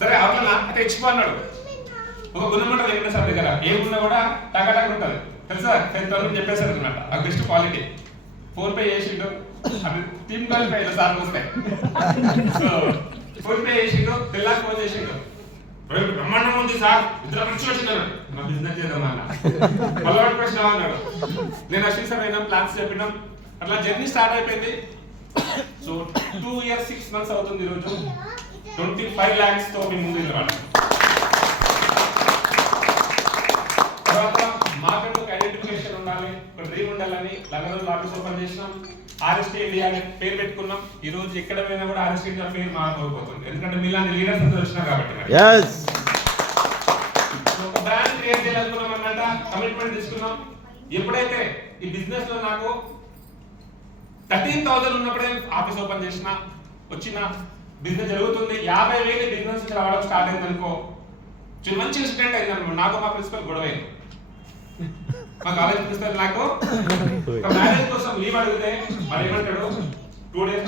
సరే అవునా అంటే ఇచ్చిపో అన్నాడు. ఒక గుణం ఉంటుంది వెంకట సార్ దగ్గర, ఏమున్నా కూడా టకాటక్ ఉంటుంది తెలుసా, చెప్పేశారు అనమాట. ఆ బెస్ట్ క్వాలిటీ. ఫోన్ పే చేసిండు, అది టీమ్ కాల్ పే సార్ వస్తే సో ఫోన్ పే చేసిండు, తెల్లాకి ఫోన్ చేసిండు, బ్రహ్మాండం ఉంది సార్, ఇద్దరు మంచి వచ్చినారు, నా బిజినెస్ చేద్దామన్నా అలవాటు వచ్చినా అన్నాడు. నేను అశ్విన్ సార్ అయినా ప్లాన్స్ చెప్పినాం, అట్లా జర్నీ స్టార్ట్ అయిపోయింది. సో 2 years 6 months అవుతుంది ఈరోజు. 25 lakhs తో మీ ముందు నిలబడాలి. తర్వాత మాకంటూ ఒక ఐడెంటిఫికేషన్ ఉండాలి, ఒక డ్రీమ్ ఉండాలని లంగనూరు ఆఫీస్ ఓపెన్ చేసినాం. ఆర్ఎస్టీ ఇండియా అనే పేరు పెట్టుకున్నాం. ఈ రోజు ఎక్కడ పోయినా కూడా ఆర్ఎస్టీ ఇండియా పేరు మారిపోతుంది, ఎందుకంటే మీలాంటి లీడర్స్ అంతా వచ్చినా కాబట్టి. ఒక బ్రాండ్ క్రియేట్ చేయాలనుకున్నాం అన్నమాట, కమిట్మెంట్ తీసుకున్నాం. ఎప్పుడైతే ఈ బిజినెస్ లో నాకు 13,000 ఉన్నప్పుడే ఆఫీస్ ఓపెన్ చేసిన, వచ్చిన బిజినెస్ జరుగుతుంది. 50,000 బిజినెస్ రావడం స్టార్ట్ అయింది అనుకో, మంచి ఇన్సిడెంట్ అయింది అనమాట. నాకు మా ప్రిన్సిపల్ గొడవ అయింది. మా కాలేజ్ ప్రిన్సిపల్ నాకు మ్యారేజ్ కోసం లీవ్ అడిగితే మరి ఏమంటాడు, 2 days